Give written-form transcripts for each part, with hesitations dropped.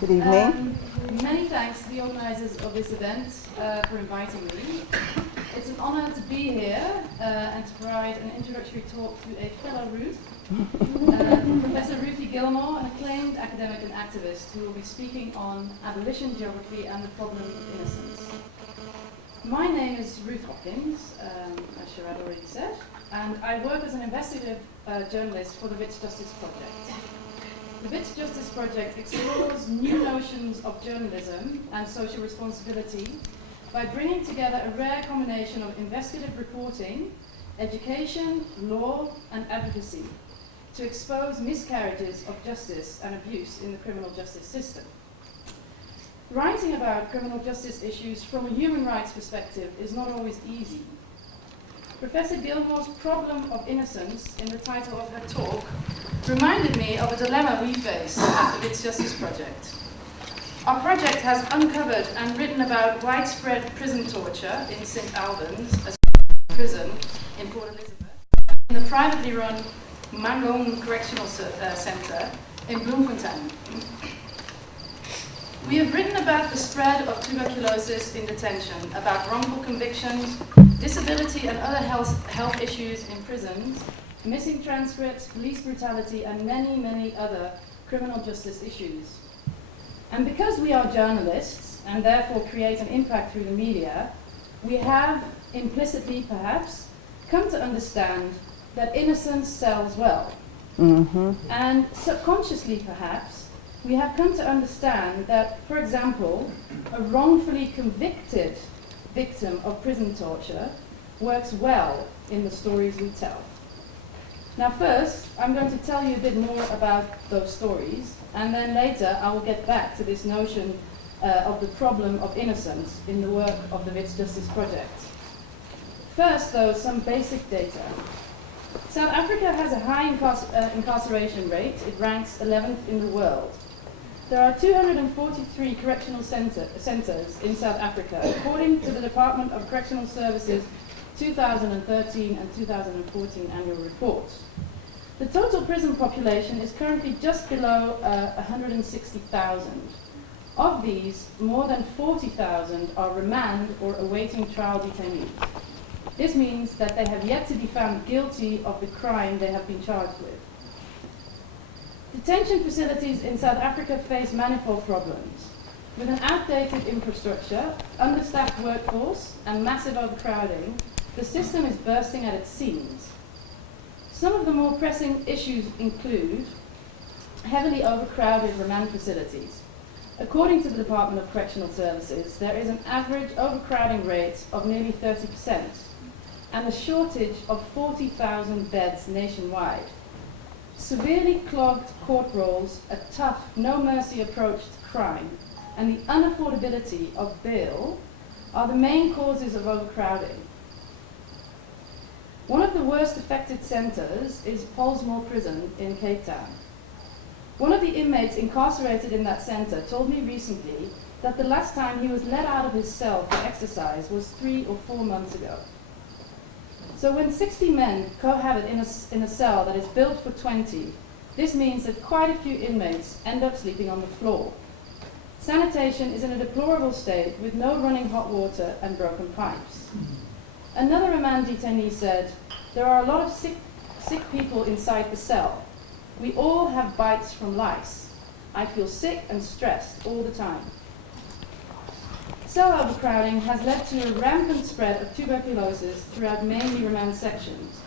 Good evening. Many thanks to the organisers of this event for inviting me. It's an honour to be here and to provide an introductory talk to a fellow Ruth, Professor Ruth Gilmore, an acclaimed academic and activist who will be speaking on abolition geography and the problem of innocence. My name is Ruth Hopkins, as Sharad already said, and I work as an investigative journalist for the Wits Justice Project. The Wits Justice Project explores new notions of journalism and social responsibility by bringing together a rare combination of investigative reporting, education, law, and advocacy to expose miscarriages of justice and abuse in the criminal justice system. Writing about criminal justice issues from a human rights perspective is not always easy. Professor Gilmore's problem of innocence in the title of her talk reminded me of a dilemma we face at the Wits Justice Project. Our project has uncovered and written about widespread prison torture in St. Albans, a prison in Port Elizabeth, in the privately run Mangone Correctional Centre in Bloemfontein. We have written about the spread of tuberculosis in detention, about wrongful convictions, disability and other health issues in prisons, missing transcripts, police brutality, and many, many other criminal justice issues. And because we are journalists, and therefore create an impact through the media, we have, implicitly perhaps, come to understand that innocence sells well. And subconsciously perhaps, we have come to understand that, for example, a wrongfully convicted victim of prison torture works well in the stories we tell. Now first, I'm going to tell you a bit more about those stories, and then later I will get back to this notion of the problem of innocence in the work of the Wits Justice Project. First, though, some basic data. South Africa has a high incarceration rate. It ranks 11th in the world. There are 243 correctional centres in South Africa, according to the Department of Correctional Services 2013 and 2014 annual reports. The total prison population is currently just below 160,000. Of these, more than 40,000 are remand or awaiting trial detainees. This means that they have yet to be found guilty of the crime they have been charged with. Detention facilities in South Africa face manifold problems. With an outdated infrastructure, understaffed workforce, and massive overcrowding, the system is bursting at its seams. Some of the more pressing issues include heavily overcrowded remand facilities. According to the Department of Correctional Services, there is an average overcrowding rate of nearly 30%, and a shortage of 40,000 beds nationwide. Severely clogged court rolls, a tough, no-mercy approach to crime, and the unaffordability of bail are the main causes of overcrowding. One of the worst affected centres is Pollsmoor Prison in Cape Town. One of the inmates incarcerated in that centre told me recently that the last time he was let out of his cell for exercise was 3 or 4 months ago. So when 60 men cohabit in a cell that is built for 20, this means that quite a few inmates end up sleeping on the floor. Sanitation is in a deplorable state with no running hot water and broken pipes. Another remand detainee said, "There are a lot of sick people inside the cell. We all have bites from lice. I feel sick and stressed all the time." Cell overcrowding has led to a rampant spread of tuberculosis throughout mainly remand sections.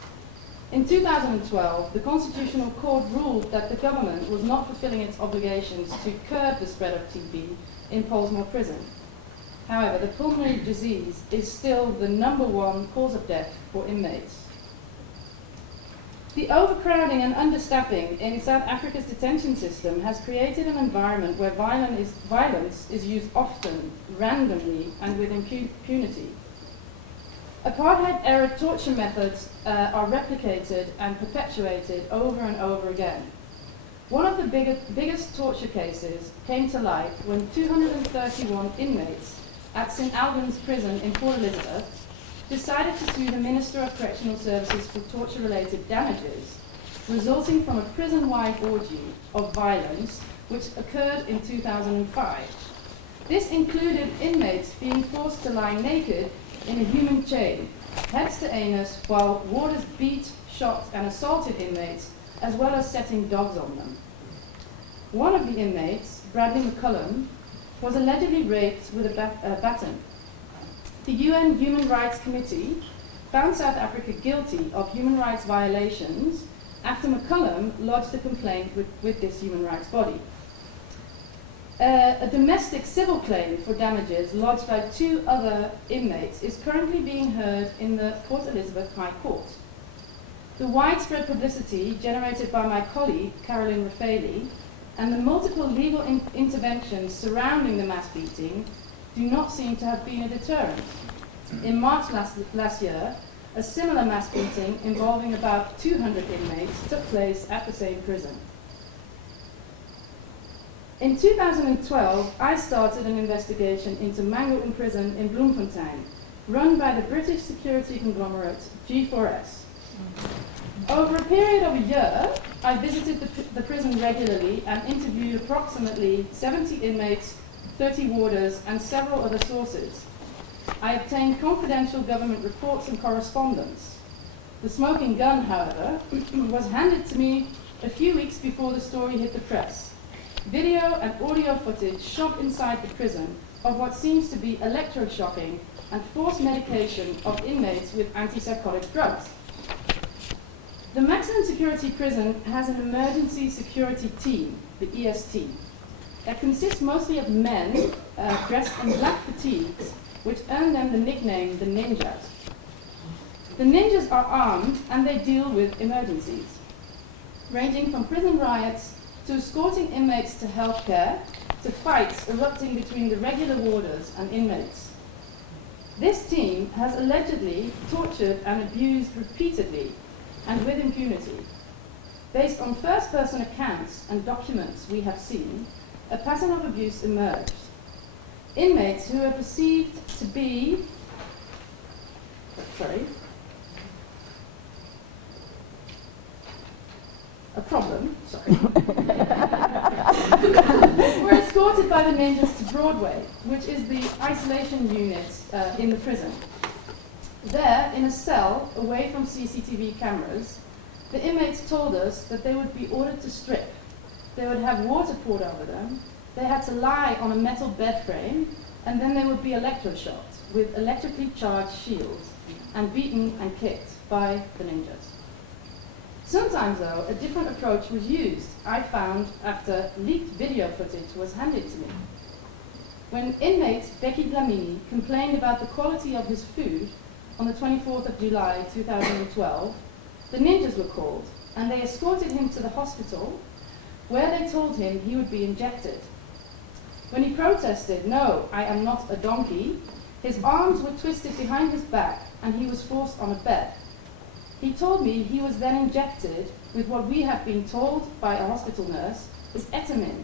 In 2012, the Constitutional Court ruled that the government was not fulfilling its obligations to curb the spread of TB in Pollsmoor Prison. However, the pulmonary disease is still the #1 cause of death for inmates. The overcrowding and understaffing in South Africa's detention system has created an environment where violence is used often, randomly, and with impunity. Apartheid-era torture methods are replicated and perpetuated over and over again. One of the biggest torture cases came to light when 231 inmates at St. Albans Prison in Port Elizabeth decided to sue the Minister of Correctional Services for torture-related damages resulting from a prison-wide orgy of violence which occurred in 2005. This included inmates being forced to lie naked in a human chain, heads to anus, while warders beat, shot, and assaulted inmates, as well as setting dogs on them. One of the inmates, Bradley McCullum, was allegedly raped with a baton. The UN Human Rights Committee found South Africa guilty of human rights violations after McCullum lodged a complaint with this human rights body. A domestic civil claim for damages lodged by 2 other inmates is currently being heard in the Port Elizabeth High Court. The widespread publicity generated by my colleague, Caroline Raffaeli, and the multiple legal interventions surrounding the mass beating do not seem to have been a deterrent. In March last year, a similar mass beating involving about 200 inmates took place at the same prison. In 2012, I started an investigation into Mangaung Prison in Bloemfontein, run by the British security conglomerate G4S. Over a period of a year, I visited the prison regularly and interviewed approximately 70 inmates, 30 warders, and several other sources. I obtained confidential government reports and correspondence. The smoking gun, however, was handed to me a few weeks before the story hit the press. Video and audio footage shot inside the prison of what seems to be electroshocking and forced medication of inmates with antipsychotic drugs. The maximum security prison has an emergency security team, the EST, that consists mostly of men dressed in black fatigues, which earned them the nickname the Ninjas. The Ninjas are armed and they deal with emergencies, ranging from prison riots to escorting inmates to healthcare, to fights erupting between the regular warders and inmates. This team has allegedly tortured and abused repeatedly and with impunity. Based on first-person accounts and documents we have seen, a pattern of abuse emerged. Inmates who are perceived to be a problem, were escorted by the Ninjas to Broadway, which is the isolation unit in the prison. There, in a cell away from CCTV cameras, the inmates told us that they would be ordered to strip. They would have water poured over them, they had to lie on a metal bed frame, and then they would be electroshocked with electrically charged shields and beaten and kicked by the Ninjas. Sometimes, though, a different approach was used, I found, after leaked video footage was handed to me. When inmate Becky Dlamini complained about the quality of his food on the 24th of July 2012, the Ninjas were called, and they escorted him to the hospital, where they told him he would be injected. When he protested, "No, I am not a donkey," his arms were twisted behind his back, and he was forced on a bed. He told me he was then injected with what we have been told by a hospital nurse is etamine,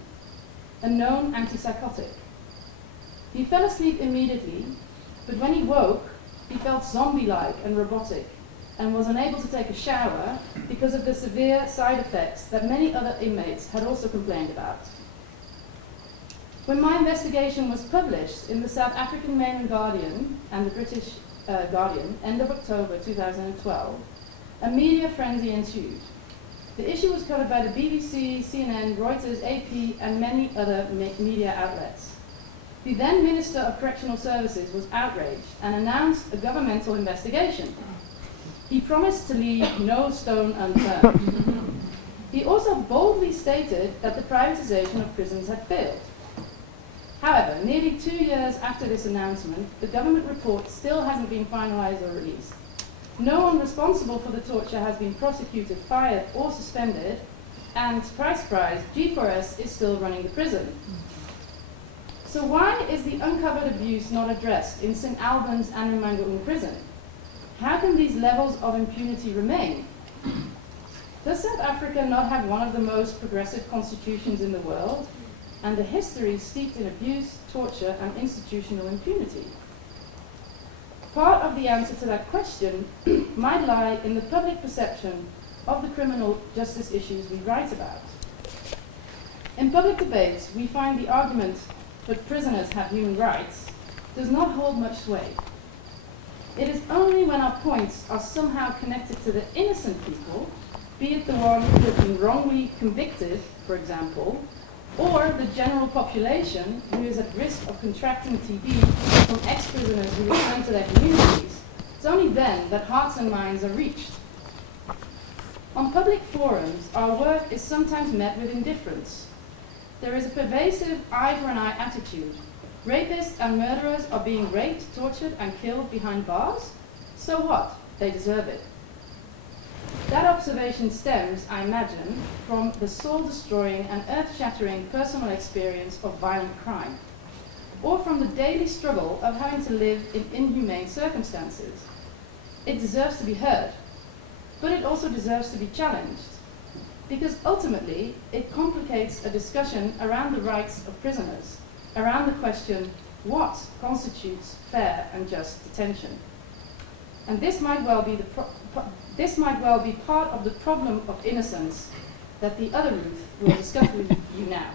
a known antipsychotic. He fell asleep immediately, but when he woke, he felt zombie-like and robotic, and was unable to take a shower because of the severe side effects that many other inmates had also complained about. When my investigation was published in the South African Mail and Guardian and the British Guardian, end of October 2012, a media frenzy ensued. The issue was covered by the BBC, CNN, Reuters, AP, and many other media outlets. The then Minister of Correctional Services was outraged and announced a governmental investigation. He promised to leave no stone unturned. He also boldly stated that the privatization of prisons had failed. However, nearly 2 years after this announcement, the government report still hasn't been finalized or released. No one responsible for the torture has been prosecuted, fired, or suspended, and surprise, surprise, G4S is still running the prison. So why is the uncovered abuse not addressed in St. Albans and in Mangaung prison? How can these levels of impunity remain? Does South Africa not have one of the most progressive constitutions in the world, and a history steeped in abuse, torture, and institutional impunity? Part of the answer to that question might lie in the public perception of the criminal justice issues we write about. In public debates, we find the argument that prisoners have human rights does not hold much sway. It is only when our points are somehow connected to the innocent people, be it the one who has been wrongly convicted, for example, or the general population who is at risk of contracting TB from ex-prisoners who return to their communities, it's only then that hearts and minds are reached. On public forums, our work is sometimes met with indifference. There is a pervasive eye-for-an-eye attitude. Rapists and murderers are being raped, tortured, and killed behind bars? So what? They deserve it. That observation stems, I imagine, from the soul-destroying and earth-shattering personal experience of violent crime, or from the daily struggle of having to live in inhumane circumstances. It deserves to be heard, but it also deserves to be challenged, because ultimately it complicates a discussion around the rights of prisoners, around the question, what constitutes fair and just detention? And this might well be part of the problem of innocence that the other Ruth will discuss with you now.